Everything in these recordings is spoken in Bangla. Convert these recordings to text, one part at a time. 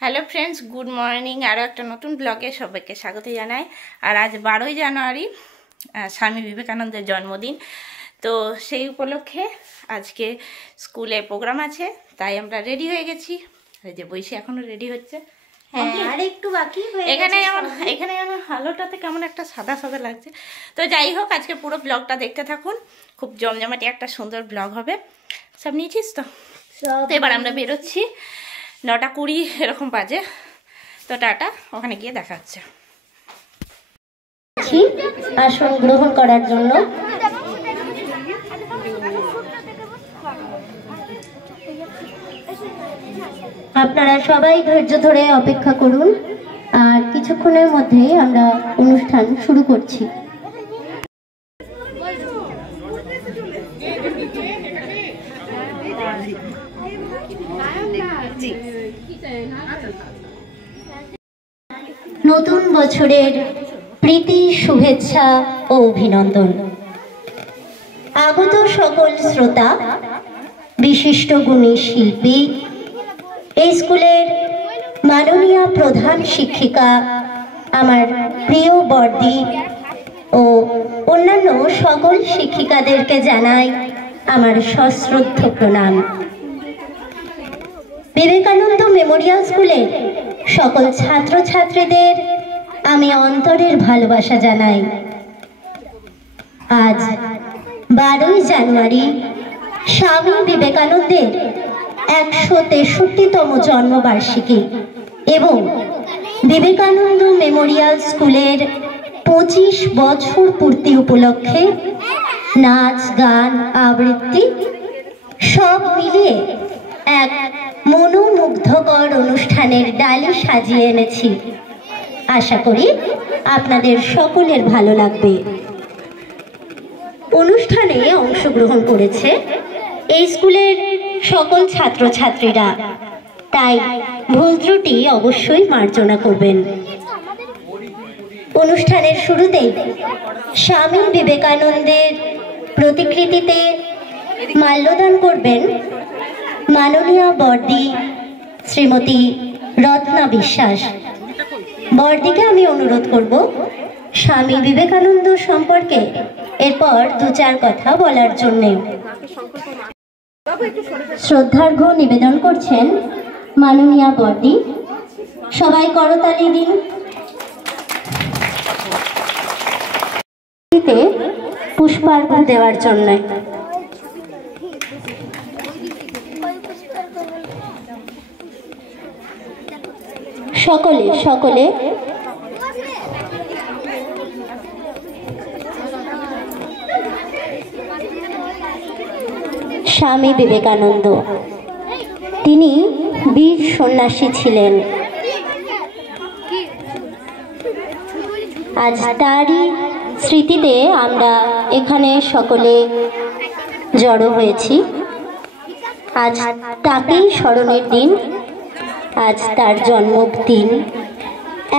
Hello friends, good morning. আরও একটা নতুন ব্লগে সবাইকে স্বাগত জানাই। আর আজ 12ই জানুয়ারি স্বামী বিবেকানন্দের জন্মদিন। তো সেই উপলক্ষে আজকে স্কুলে প্রোগ্রাম আছে, তাই আমরা রেডি হয়ে গেছি। এই যে বৈশি এখনো রেডি হচ্ছে। হ্যাঁ, আর একটু বাকি হয়ে গেছে। এখানে আমার আলোটাতে কেমন একটা সাদা সাদা লাগছে। তো যাই হোক, আজকে পুরো ব্লগটা দেখতে থাকুন। খুব জমজমাটি একটা সুন্দর ব্লগ হবে। সব নিয়েছিস তো? এবার আমরা বেরোচ্ছি, 9:20 এরকম বাজে। তো টাটা, ওখানে গিয়ে দেখা হচ্ছে। আসন গ্রহণ করার জন্য আপনারা সবাই ধৈর্য ধরে অপেক্ষা করুন, আর কিছুক্ষণের মধ্যেই আমরা অনুষ্ঠান শুরু করছি। নতুন বছরের প্রীতি, শুভেচ্ছা ও অভিনন্দন। আগত সকল শ্রোতা, বিশিষ্ট গুণী শিল্পী, এই স্কুলের মাননীয় প্রধান শিক্ষিকা, আমার প্রিয় বর্দি ও অন্যান্য সকল শিক্ষিকাদেরকে জানাই আমার সশ্রদ্ধ প্রণাম। বিবেকানন্দ মেমোরিয়াল স্কুলের সকল ছাত্রছাত্রীদের আমি অন্তরের ভালোবাসা জানাই। আজ 12ই জানুয়ারি স্বামী বিবেকানন্দের 163তম জন্মবার্ষিকী এবং বিবেকানন্দ মেমোরিয়াল স্কুলের 25 বছর পূর্তি উপলক্ষে নাচ, গান, আবৃত্তি সব মিলিয়ে এক মনোমুগ্ধকর অনুষ্ঠানের ডালি সাজিয়ে এনেছি। আশা করি আপনাদের সকলের ভালো লাগবে। অনুষ্ঠানে অংশগ্রহণ করেছে এই স্কুলের সকল ছাত্রছাত্রীরা, তাই ভুল ত্রুটি অবশ্যই মার্জনা করবেন। অনুষ্ঠানের শুরুতেই স্বামী বিবেকানন্দের প্রতিকৃতিতে মাল্যদান করবেন মাননীয় বর্দি শ্রীমতী রত্না বিশ্বাস। বর্দিকে আমি অনুরোধ করব স্বামী বিবেকানন্দ সম্পর্কে এরপর 2-4 কথা বলার জন্যে। শ্রদ্ধার্ঘ্য নিবেদন করছেন মাননীয় বর্দি। সবাই করতালি দিন। পুষ্পার্ঘ্য দেওয়ার জন্য সকলে স্বামী বিবেকানন্দ, তিনি বীর সন্ন্যাসী ছিলেন। আজ তারই স্মৃতিতে আমরা এখানে সকলে জড়ো হয়েছি। আজ তাকেই স্মরণের দিন, আজ তার জন্মদিন।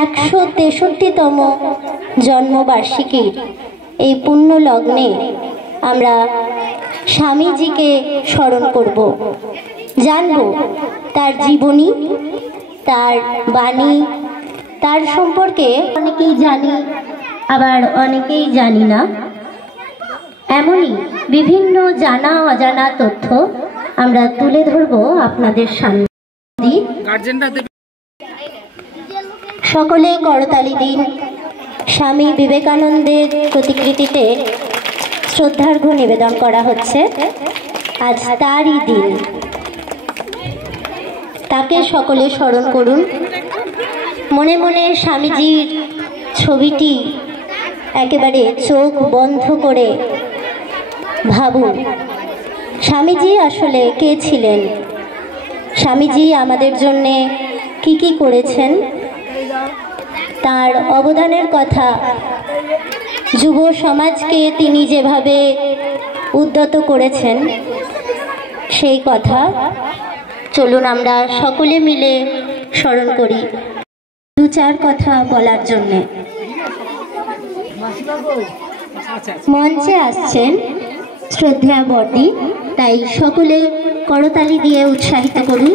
163তম জন্মবার্ষিকীর এই পুণ্য লগ্নে আমরা স্বামীজিকে স্মরণ করব, জানব তার জীবনী, তার বাণী, তার সম্পর্কে অনেকেই জানি, আবার অনেকেই জানি না। এমনই বিভিন্ন জানা অজানা তথ্য আমরা তুলে ধরব আপনাদের সামনে। সকলে করতালি দিন। স্বামী বিবেকানন্দের প্রতিকৃতিতে শ্রদ্ধার্ঘ্য নিবেদন করা হচ্ছে। আজ তারই দিন, তাকে সকলে স্মরণ করুন। মনে মনে স্বামীজির ছবিটি একেবারে চোখ বন্ধ করে ভাবুন, স্বামীজি আসলে কে ছিলেন, স্বামীজি আমাদের জন্যে কি কি করেছেন, তার অবদানের কথা, যুব সমাজকে তিনি যেভাবে উদ্যত করেছেন সেই কথা চলুন আমরা সকলে মিলে স্মরণ করি। 2-4 কথা বলার জন্যে মঞ্চে আসছেন শ্রদ্ধেয়া বর্দি, তাই সকলে করতালি দিয়ে উৎসাহিত করুন।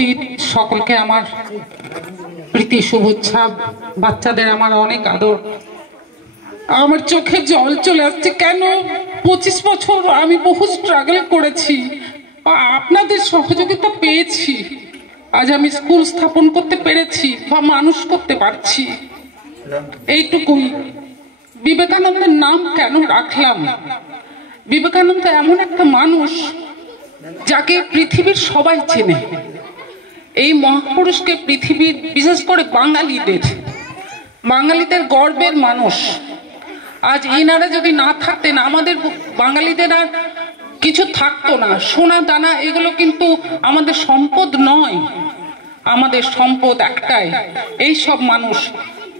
উপস্থিত সকলকে আমার প্রীতি শুভেচ্ছা। বাচ্চাদের আমার অনেক আদর। আমার চোখে জল চলে আসছে। কেন? 25 বছর আমি বহু স্ট্রাগল করেছি, আপনাদের সহযোগিতা পেয়েছি। আজ আমি স্কুল স্থাপন করতে পেরেছি বা মানুষ করতে পারছি, এইটুকুই। বিবেকানন্দের নাম কেন রাখলাম? বিবেকানন্দ এমন একটা মানুষ যাকে পৃথিবীর সবাই চেনে। এই মহাপুরুষকে পৃথিবীর, বিশেষ করে বাঙালিদের গর্বের মানুষ। আজ এনারা যদি না থাকতেন, আমাদের বাঙালিদের আর কিছু থাকতো না। সোনা দানা এগুলো কিন্তু আমাদের সম্পদ নয়, আমাদের সম্পদ একটাই, এই সব মানুষ।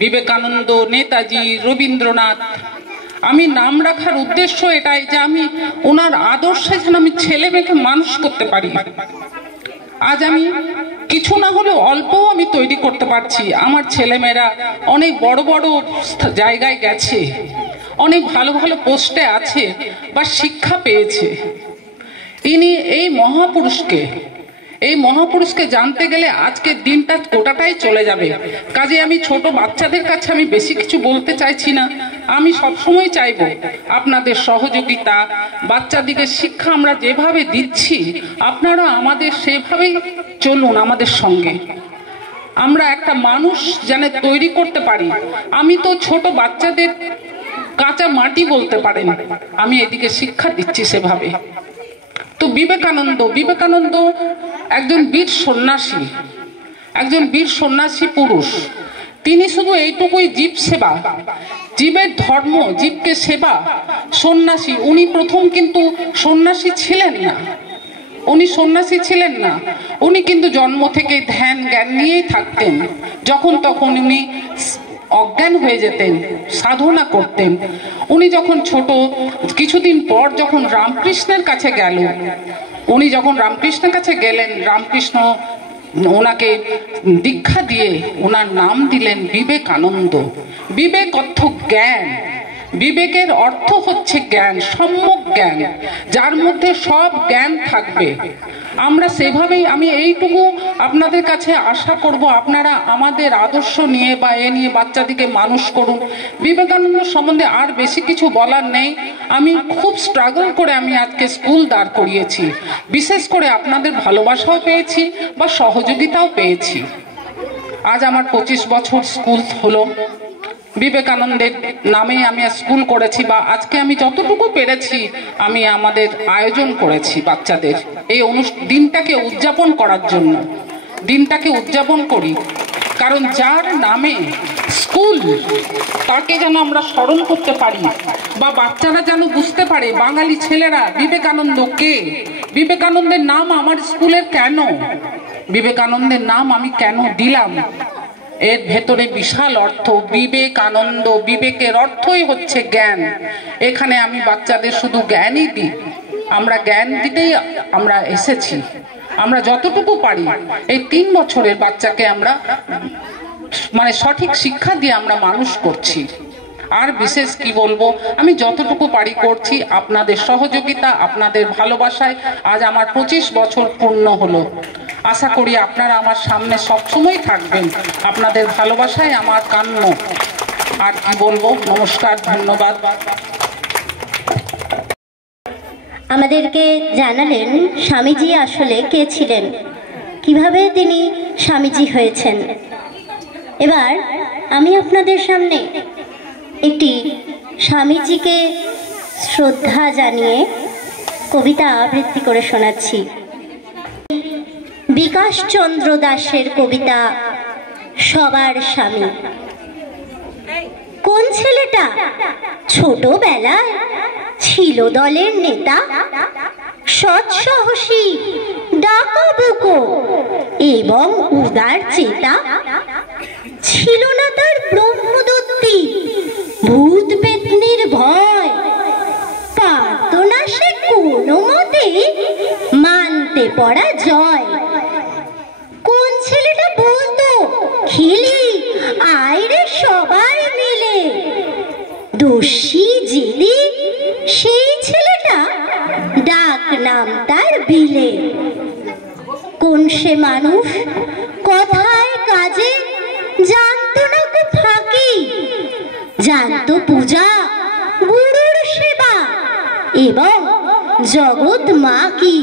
বিবেকানন্দ, নেতাজি, রবীন্দ্রনাথ। আমি নাম রাখার উদ্দেশ্য এটাই যে আমি ওনার আদর্শে যেন আমি ছেলে মেয়েকে মানুষ করতে পারি। আজ আমি কিছু না হলেও অল্পও আমি তৈরি করতে পারছি। আমার ছেলেমেয়েরা অনেক বড় বড় জায়গায় গেছে, অনেক ভালো ভালো পোস্টে আছে বা শিক্ষা পেয়েছে। ইনি এই মহাপুরুষকে জানতে গেলে আজকের দিনটা গোটাটাই চলে যাবে। কাজে আমি ছোট বাচ্চাদের কাছে আমি বেশি কিছু বলতে চাইছি না। আমি সবসময় চাইবো আপনাদের সহযোগিতা। বাচ্চাদিকে শিক্ষা আমরা যেভাবে দিচ্ছি, আপনারা আমাদের সেভাবেই চলুন আমাদের সঙ্গে। আমরা একটা মানুষ যেন তৈরি করতে পারি। আমি তো ছোট বাচ্চাদের কাঁচা মাটি বলতে পারেন, আমি এদিকে শিক্ষা দিচ্ছি সেভাবে। তো বিবেকানন্দ একজন বীর সন্ন্যাসী পুরুষ। তিনি শুধু এইটুকুই, জীব সেবা, জীবের ধর্ম, জীবকে সেবা, সন্ন্যাসী। উনি প্রথম কিন্তু সন্ন্যাসী ছিলেন না। উনি কিন্তু জন্ম থেকে ধ্যান জ্ঞান নিয়েই থাকতেন। যখন তখন উনি অজ্ঞান হয়ে যেতেন, সাধনা করতেন। উনি যখন ছোট, কিছুদিন পর যখন রামকৃষ্ণের কাছে গেলেন, রামকৃষ্ণ ওনাকে দীক্ষা দিয়ে ওনার নাম দিলেন বিবেকানন্দ। বিবেক অর্থ জ্ঞান। বিবেকের অর্থ হচ্ছে জ্ঞান, সম্যক জ্ঞান, যার মধ্যে সব জ্ঞান থাকবে। আমরা সেভাবেই, আমি এইটুকু আপনাদের কাছে আশা করব, আপনারা আমাদের আদর্শ নিয়ে বা নিয়ে বাচ্চাদিকে মানুষ করুন। বিবেকানন্দ সম্বন্ধে আর বেশি কিছু বলার নেই। আমি খুব স্ট্রাগল করে আমি আজকে স্কুল দাঁড় করিয়েছি। বিশেষ করে আপনাদের ভালোবাসাও পেয়েছি বা সহযোগিতাও পেয়েছি। আজ আমার 25 বছর স্কুল হলো। বিবেকানন্দের নামে আমি স্কুল করেছি, বা আজকে আমি যতটুকু পেরেছি আমি আমাদের আয়োজন করেছি বাচ্চাদের এই দিনটাকে উদযাপন করার জন্য। দিনটাকে উদযাপন করি কারণ যার নামে স্কুল, তাকে যেন আমরা স্মরণ করতে পারি, বা বাচ্চারা যেন বুঝতে পারে, বাঙালি ছেলেরা, বিবেকানন্দ কে, বিবেকানন্দের নাম আমার স্কুলের কেন, বিবেকানন্দের নাম আমি কেন দিলাম। এর ভেতরে বিশাল অর্থ। বিবেকানন্দ, বিবেকের অর্থই হচ্ছে জ্ঞান। এখানে আমি বাচ্চাদের শুধু জ্ঞানই দিই। আমরা জ্ঞান দিতেই আমরা এসেছি। আমরা যতটুকু পারি এই 3 বছরের বাচ্চাকে আমরা সঠিক শিক্ষা দিয়ে আমরা মানুষ করছি। আর বিশেষ কি বলবো, আমি যতটুকু পারি করছি। আপনাদের সহযোগিতা, আপনাদের ভালোবাসায় আজ আমার 25 বছর পূর্ণ হলো। আশা করি আপনারা আমার সামনে সবসময় থাকবেন। আপনাদের ভালোবাসায় আমার কাম্য। আর কি বলবো, নমস্কার, ধন্যবাদ। আমাদেরকে জানালেন স্বামীজি আসলে কে ছিলেন, কিভাবে তিনি স্বামীজি হয়েছেন। এবার আমি আপনাদের সামনে একটি স্বামীজিকে শ্রদ্ধা জানিয়ে কবিতা আবৃত্তি করে শোনাচ্ছি। বিকাশ চন্দ্র দাসের কবিতা সবার স্বামী। কোন ছেলেটা ছোটবেলায় ছিল দলের নেতা, সৎ সাহসী, ডাকাবুকো এবং উদার চেতা, ছিল না তার ব্রহ্মদত্তি, ভূত পেতনির ভয়, পারত না সে কোনো মতে মানতে পরাজয়। কোন ছেলেটা বলতো খেলি আয় রে সবাই মিলে, দোষী জেদি সেই ছেলেটা ডাক নাম তার বিলে। কোন সে মানুষ কথায় কাজে জানতো না কো ফাঁকি, জানতো পূজা গুরুর সেবা এবং জগৎ মা কি,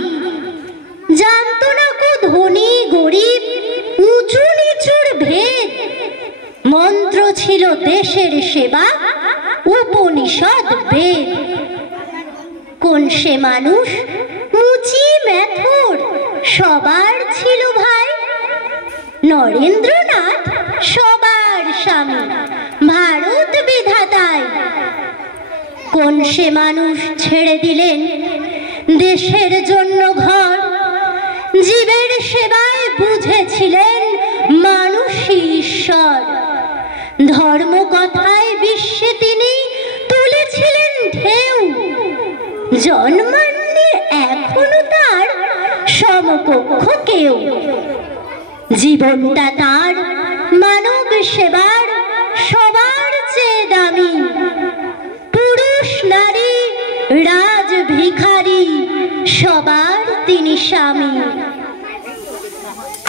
জানতো না কো ধনী গরিব উঁচু নিচুর ভেদ, মন্ত্র ছিল দেশের সেবা উপনিষদ বেদ। কোন সে মানুষ মুচি মেথর সবার ছিল ভাই, নরেন্দ্রনাথ সবার স্বামী ভারত বিধাতায়। কোন সে মানুষ ছেড়ে দিলেন দেশের জন্য ঘর, জীবের সেবায় বুঝেছিলেন মানুষই ঈশ্বর। ধর্ম কথায় বিশ্বে তিনি তুলেছিলেন ঢেউ, জন্মান্নে এখনো তার সমকক্ষ কেউ। জীবনটা তার মানব সেবার সবার চেয়ে দামি, পুরুষ নারী রাজ ভিখারি সবার তিনি স্বামী।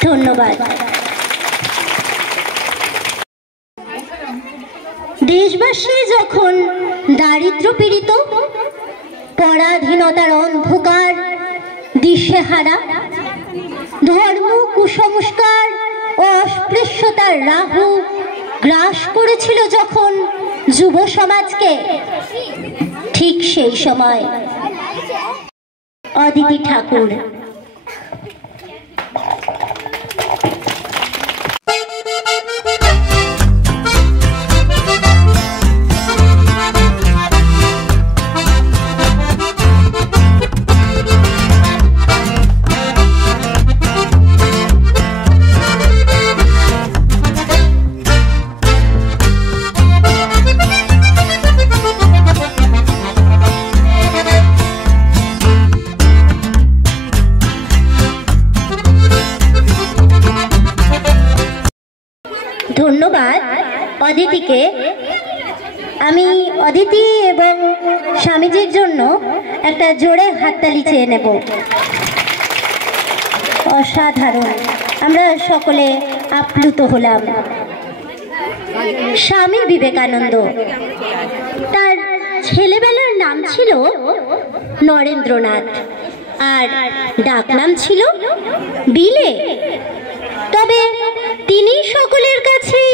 ধন্যবাদ। দেশবাসী যখন দারিদ্র পীড়িত, পরাধীনতার অন্ধকার দিশেহারা, ধর্ম কুসংস্কার ও অস্পৃশ্যতার রাহু গ্রাস করেছিল যখন যুব সমাজকে, ঠিক সেই সময় অদিতি ঠাকুর ধন্যবাদ অদিতিকে। আমি অদিতি এবং স্বামীজির জন্য একটা জোরে হাততালি চেয়ে নেব। অসাধারণ, আমরা সকলে আপ্লুত হলাম। স্বামী বিবেকানন্দ, তার ছেলেবেলার নাম ছিল নরেন্দ্রনাথ আর ডাকনাম ছিল বিলে। তবে তিনি সকলের কাছেই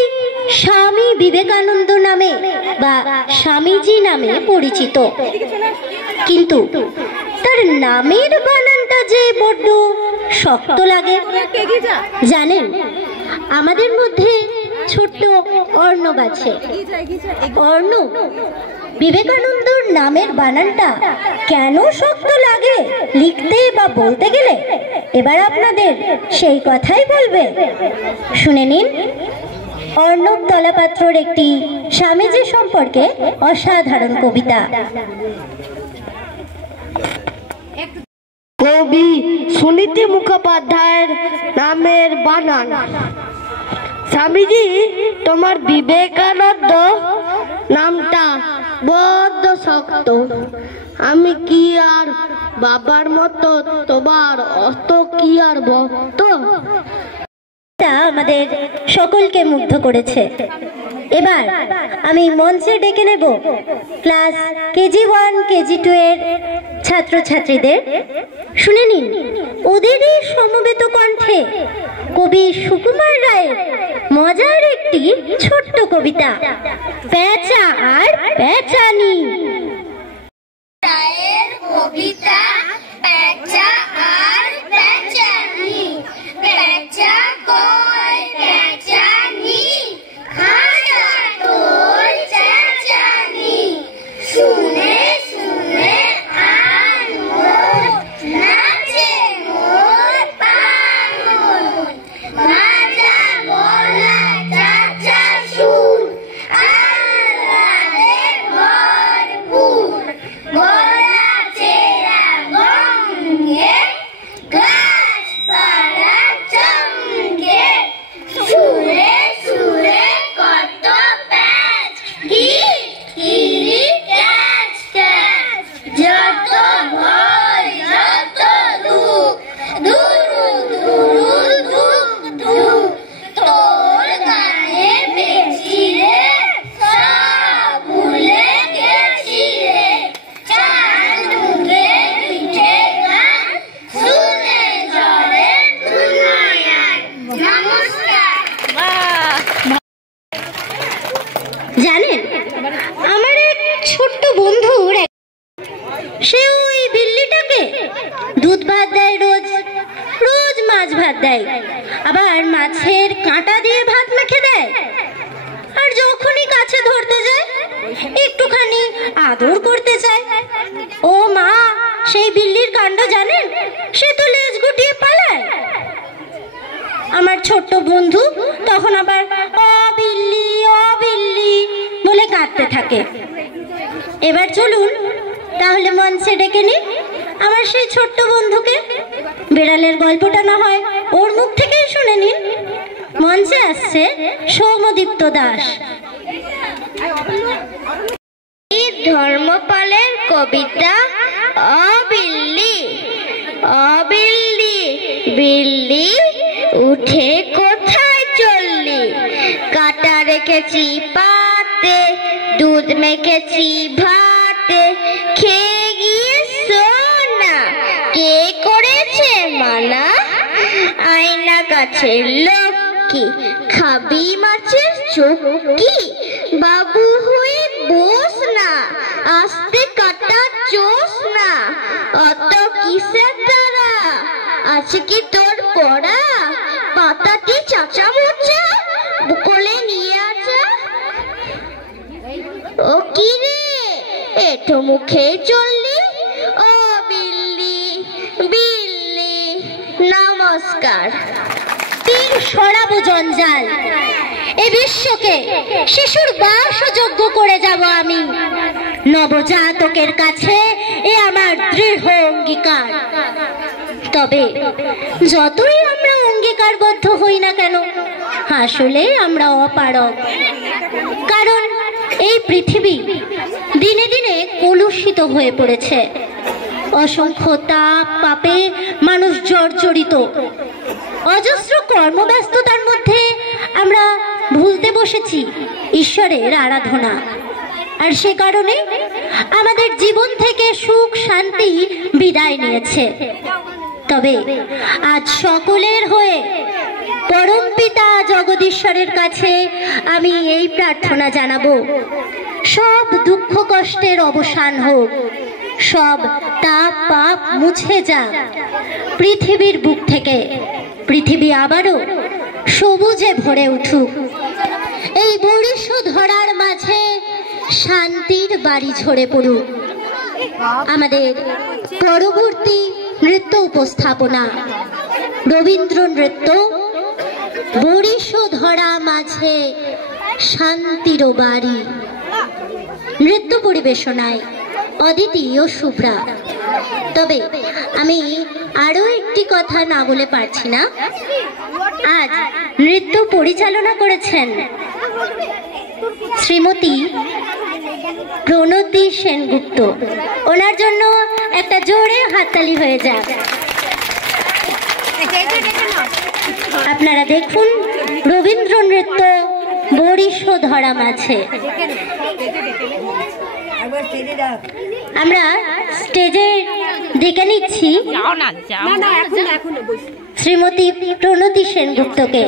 স্বামী বিবেকানন্দ নামে বা স্বামীজি নামে পরিচিত, কিন্তু তার নামের বানানটা যে বড্ড শক্ত লাগে। জানেন, আমাদের মধ্যে ছোট্ট অর্ণব আছে। অর্ণব, বিবেকানন্দর নামের বানানটা কেন শক্ত লাগে লিখতে বা বলতে গেলে? এবার আপনাদের সেই কথাই বলবে, শুনে নিন। অর্ণব তলাপাত্রর একটি স্বামীজি সম্পর্কে অসাধারণ কবিতা। কবি সুনীতি মুখোপাধ্যায়ের নামের বানান। স্বামীজি, তোমার বিবেকানন্দ নামটা বড্ড শক্ত। আমি কি আর বাবার মতো তোমার অত কি আর ভক্ত? আমাদের সকলকে মুগ্ধ করেছে। এবার আমি মঞ্চে ডেকে নেব ক্লাস কেজি 1 কেজি 2 এর ছাত্রছাত্রীদের। শুনে নিন ওদেরই সমবেত কণ্ঠে কবি সুকুমার রায়ের মজার একটি ছোট্ট কবিতা, প্যাঁচা আর প্যাঁচানি। রায়ের কবিতা প্যাঁচা আর প্যাঁচানি। প্যাঁচা কয় প্যাঁচানি, খাজা তোর চেঁচানি। শুনে শুনে আন মোর, নাচে মোর পাগল। মাজা গলা চাচা সুর, আহ্লাদে ভরপুর। গলা চেরা গঙ্গে, গাছপালা চমকে। জানেন, আমার এক ছোট্ট বন্ধুর সে ওই বিল্লিটাকে দুধ ভাত দেয়, রোজ রোজ মাছ ভাত দেয়, আবার মাছের কাঁটা দিয়ে ভাত মেখে দেয়। আর যখনই কাছে ধরতে যায় একটুখানি আদর করতে চায়। ও মা, সেই বিল্লির কাণ্ড জানেন, সে তো লেজ গুটিয়ে পালায়। আমার ছোট্ট বন্ধু তখন আবার ও বিল্লি বলে কাঁদতে থাকে। এবার চলুন তাহলে মঞ্চে ডেকে নি আমার সেই ছোট্ট বন্ধুকে। বেড়ালের গল্পটা না হয় ওর মুখ থেকেই শুনে নিন। মঞ্চে আসছে সৌম্যদীপ্ত দাস। ধর্মপালের কবিতা অবিল্লি। অবিল্লি বিল্লি উঠে কোথায় চললি, কাটা রেখেছি পাতে, দুধ মেখেছি ভাতে, খেয়ে গিয়ে সোনা, কে করেছে মানা, আয়না কাছের লক্ষ্মী, খাবি মাছের চুক্কি, বাবু হয়ে বস না, আস্তে কাটা চোষ না, অত কিসের তারা, আছে কি তোর পড়া, পাতাটি চাচা মোচা, কোলে নিয়ে আসা। ও কি রে, এঠো মুখে চললি, ও বিল্লি বিল্লি নমস্কার। তীর সরাবো জঞ্জাল, এ বিশ্বকে শিশুর বাসযোগ্য করে যাব আমি। নবজাতকের কাছে এ আমার দৃঢ় অঙ্গীকার। তবে যতই আমরা অঙ্গীকারবদ্ধ হই না কেন, আসলে আমরা অপারগ। কারণ এই পৃথিবী দিনে দিনে কলুষিত হয়ে পড়েছে। অসংখ্য তাপ পাপে মানুষ জর্জরিত। অজস্র কর্মব্যস্ততার মধ্যে আমরা ভুলতে বসেছি ঈশ্বরের আরাধনা। আর সে কারণে আমাদের জীবন থেকে সুখ শান্তি বিদায় নিয়েছে। তবে আজ সকলের হয়ে পরম পিতা জগদীশ্বরের কাছে আমি এই প্রার্থনা জানাবো, সব দুঃখ কষ্টের অবসান হোক, সব তাপ পাপ মুছে যাক পৃথিবীর বুক থেকে। পৃথিবী আবারও সবুজে ভরে উঠুক। এই বরিষ্ঠ ধরার মাঝে শান্তির বাড়ি ঝরে পড়ুক। আমাদের পরবর্তী নৃত্য উপস্থাপনা রবীন্দ্র নৃত্য, বরিষ্ঠ ধরা মাঝে শান্তির বাড়ি। নৃত্য পরিবেশনায় অদিতি ও শুভ্রা। তবে আমি আরো একটি কথা না বলে পারছি না, আজ নৃত্য পরিচালনা করেছেন শ্রীমতী প্রণতি সেনগুপ্ত। ওনার জন্য একটা জোরে হাততালি হয়ে যাক। আপনারা দেখুন রবীন্দ্র নৃত্য বরিষ্ঠ ধরা মাঝে। আমরা স্টেজে ডেকে নিচ্ছি শ্রীমতী প্রণতি সেনগুপ্তকে।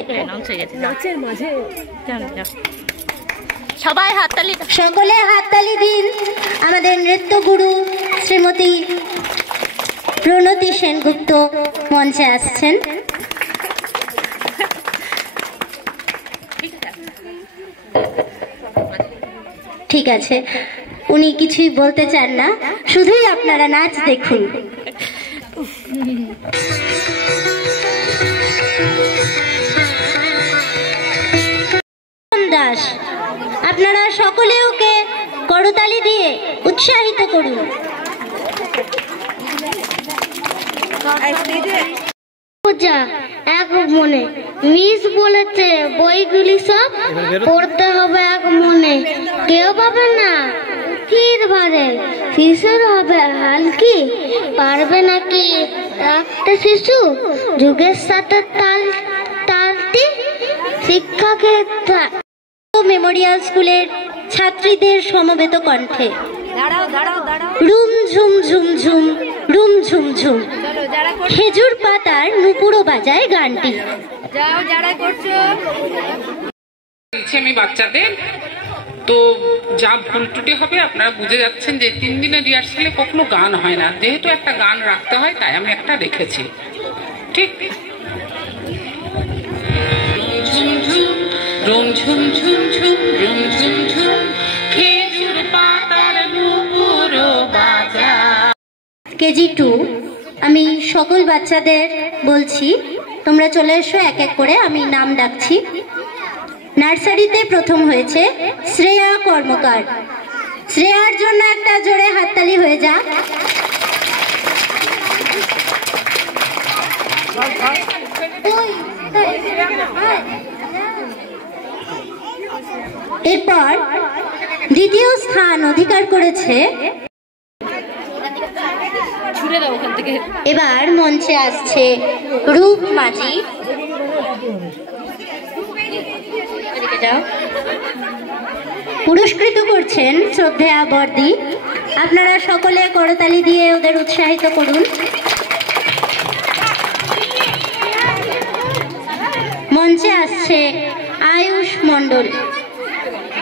সবাই হাততালি, সকলে হাততালি দিন। আমাদের নৃত্যগুরু শ্রীমতী প্রণতি সেনগুপ্ত মঞ্চে আসছেন। ঠিক আছে, উনি কিছুই বলতে চান না, শুধুই আপনারা নাচ দেখুন। দাস, আপনারা সকলে ওকে করতালি দিয়ে উৎসাহিত করুন। পূজা এক মনে, মিস বলেছে বইগুলি সব পড়তে হবে এক মনে, কেউ পাবে না ফির বারে, শিশুর হবে হালকি, পারবে নাকি একটা শিশু যুগের সাথে তালটি শিক্ষাকে। মেমোরিয়াল স্কুলের ছাত্রীদের সমবেত কণ্ঠে রুম ঝুম ঝুম ঝুম রুম ঝুম ঝুম খেজুর পাতার নুপুরো বাজায় গানটি। আমি বাচ্চাদের তো যা ভুল ত্রুটি হবে আপনারা বুঝে যাচ্ছেন যে 3 দিনের রিহার্সালে কখনো গান হয় না, যেহেতু একটা গান রাখতে হয় তাই আমি একটা রেখেছি। ঠিক রুম ঝুম ঝুম ঝুম রুম ঝুম ঝুম খেজুর পাতার নুপুর বাজার। কেজি 2 আমি সকল বাচ্চাদের বলছি তোমরা চলে এসো এক এক করে, আমি নাম ডাকছি। নার্সারিতে প্রথম হয়েছে শ্রেয়া কর্মকার। শ্রেয়ার জন্য একটা জোরে হাততালি হয়ে যাক। এরপর দ্বিতীয় স্থান অধিকার করেছে, এবার মঞ্চে আসছে রূপ মাঝি। পুরস্কৃত করছেন শ্রদ্ধেয়া বর্দি। আপনারা সকলে করতালি দিয়ে ওদের উৎসাহিত করুন। মঞ্চে আসছে আয়ুষ মণ্ডল।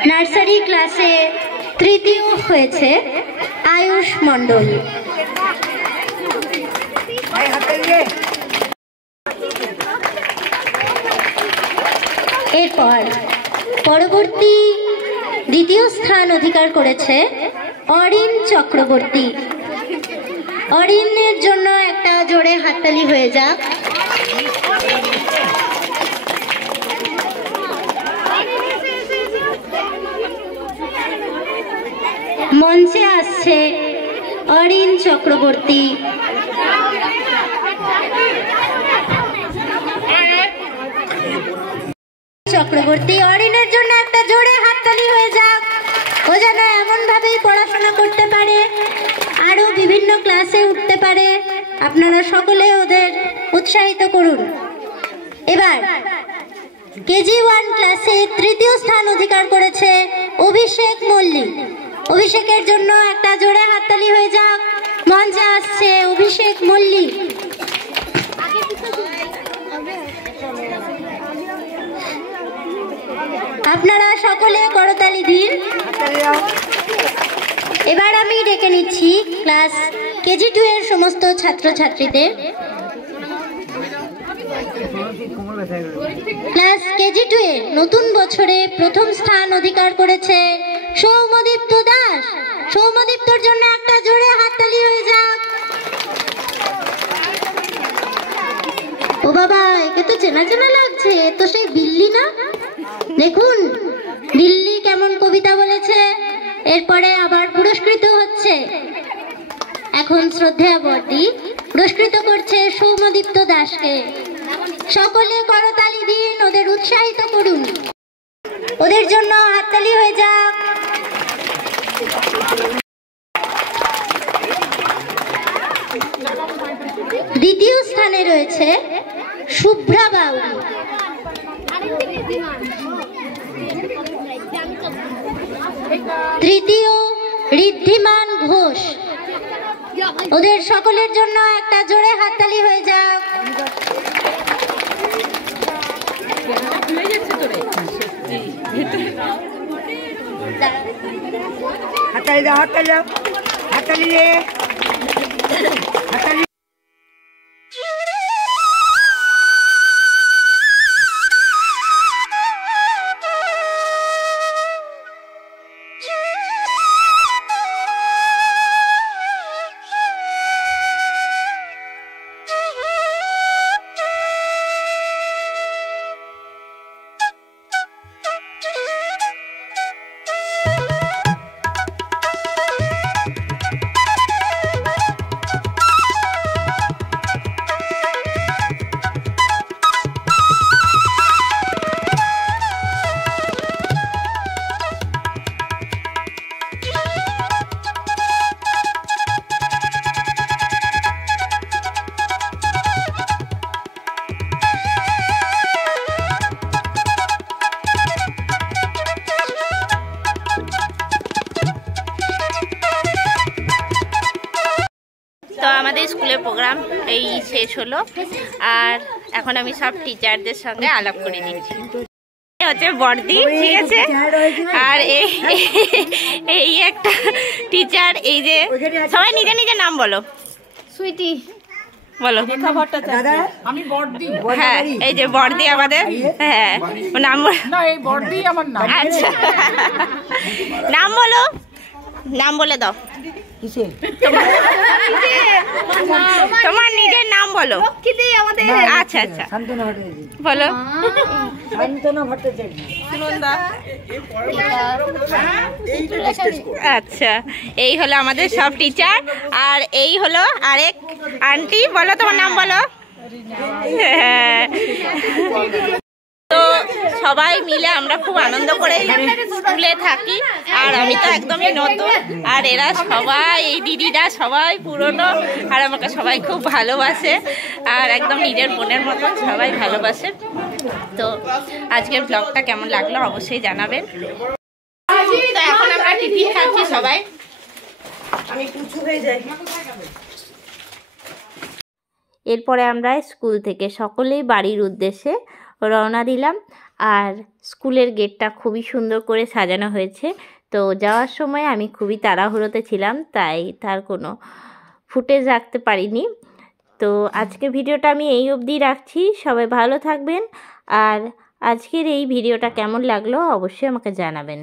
নার্সারি ক্লাসে তৃতীয় হয়েছে আয়ুষ মণ্ডল। এরপর পরবর্তী দ্বিতীয় স্থান অধিকার করেছে অরিন চক্রবর্তী। অরিনের জন্য একটা জোরে হাততালি হয়ে যাক। মঞ্চে আসছে অরিন চক্রবর্তী। চক্রবর্তী অরিনের জন্য একটা জোরে হাততালি হয়ে যাক। ও যেন এমন ভাবেই পড়াশোনা করতে পারে, আরো বিভিন্ন ক্লাসে উঠতে পারে। আপনারা সকলে ওদের উৎসাহিত করুন। এবার কেজি 1 ক্লাসে তৃতীয় স্থান অধিকার করেছে অভিষেক মল্লিক। অভিষেকের জন্য একটা জোরে হাততালি হয়ে যাক। মঞ্চে আসছে অভিষেক মল্লিক। আপনারা সকলে করতালি দিন। এবার আমি ডেকে নিচ্ছি ক্লাস কেজি 2 এর সমস্ত ছাত্রছাত্রীদের। ক্লাস কেজি 2 এর নতুন বছরে প্রথম স্থান অধিকার করেছে সৌম্যদীপ্ত দাস। সৌম্যদীপ্তর জন্য একটা জোরে হাততালি হয়ে যাক। ও বাবা, একে তো চেনা চেনা লাগছে, তো সেই বিল্লি না? দেখুন দিল্লি কেমন কবিতা বলেছে। এরপরে আবার পুরস্কৃত হচ্ছে। এখন শ্রদ্ধেয়া বর্দি পুরস্কৃত করছে সৌম্যদীপ্ত দাসকে। সকলে করতালি দিন, ওদের উৎসাহিত করুন। ওদের জন্য হাততালি হয়ে যাক। দ্বিতীয় স্থানে রয়েছে শুভ্রা বাউরি। তৃতীয় ঋদ্ধিমান ঘোষ। ওদের সকলের জন্য একটা জোরে হাততালি হয়ে যাক। হাততালি দাও, হাততালি দাও, হাততালি রে, হাততালি। তো আমাদের স্কুলের প্রোগ্রাম এই শেষ হলো, আর এখন আমি সব টিচারদের সঙ্গে আলাপ করে নিচ্ছি। হচ্ছে বর্দি, ঠিক আছে। আর এই একটা টিচার, এই যে সবাই নিজের নিজের নাম বলো। সুইটি, বলো। দাদা আমি বর্দি। হ্যাঁ, এই যে বর্দি আমাদের। হ্যাঁ, নাম না, এই বর্দি আমার নাম। আচ্ছা, নাম বলো, নাম বলে দাও। কিসে তোমার নিজের নাম বলো। আচ্ছা আচ্ছা, শান্তনা ভট্টাচার্য। বলো। শান্তনা ভট্টাচার্য। আচ্ছা, এই হলো আমাদের সব টিচার। আর এই হলো আরেক আন্টি, বলো তোমার নাম বলো। হ্যাঁ। তো সবাই মিলে আমরা খুব আনন্দ করে স্কুলে থাকি। আর আমি তো একদমই নতুন, আর এরা সবাই, এই দিদিরা সবাই পুরনো, আর আমাকে সবাই খুব ভালোবাসে, আর একদম নিজের বোনের মতন সবাই ভালোবাসে। তো আজকের ব্লগটা কেমন লাগলো অবশ্যই জানাবেন। তো এখন আমরা টিফিন খাচ্ছি সবাই। আমি কুচু হয়ে যাই। এরপরে আমরা স্কুল থেকে সকলেই বাড়ির উদ্দেশ্যে রওনা দিলাম। আর স্কুলের গেটটা খুবই সুন্দর করে সাজানো হয়েছে। তো যাওয়ার সময় আমি খুবই তাড়াহুড়োতে ছিলাম, তাই তার কোনো ফুটেজ রাখতে পারিনি। তো আজকের ভিডিওটা আমি এই অবধি রাখছি। সবাই ভালো থাকবেন। আর আজকের এই ভিডিওটা কেমন লাগলো অবশ্যই আমাকে জানাবেন।